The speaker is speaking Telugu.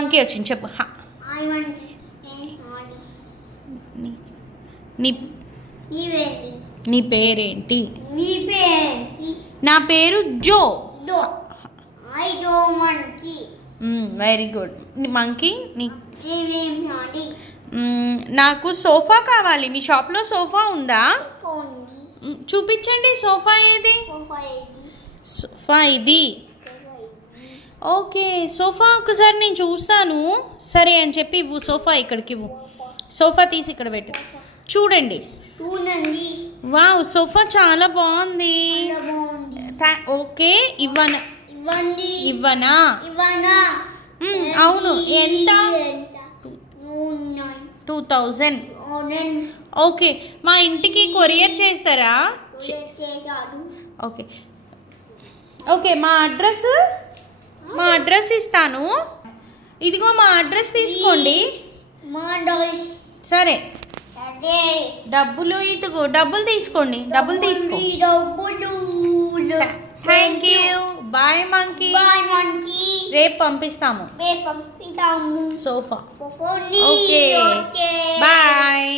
మంకీ వచ్చింది చెప్పు. నీ పేరేంటి? నా పేరు జో. Very good. మంకీ నాకు సోఫా కావాలి. మీ షాప్లో సోఫా ఉందా? చూపించండి. సోఫా ఏది? సోఫా ఇది. ఓకే సోఫా ఒకసారి నేను చూస్తాను. సరే అని చెప్పి ఇవ్వు సోఫా. ఇక్కడికి ఇవ్వు. సోఫా తీసి ఇక్కడ పెట్టు. చూడండి. వావ్ సోఫా చాలా బాగుంది. ఓకే ఇవ్వనా? అవును. ఎంత? 2000. ఓకే మా ఇంటికి కొరియర్ చేస్తారా? ఓకే ఓకే మా అడ్రస్ ఇస్తాను. ఇదిగో మా అడ్రస్ తీసుకోండి. సరే డబ్బులు ఇదిగో. డబ్బులు తీసుకోండి. డబ్బులు తీసుకో. Thank you. Bye monkey. రేపు పంపిస్తాము సోఫా. Okay bye.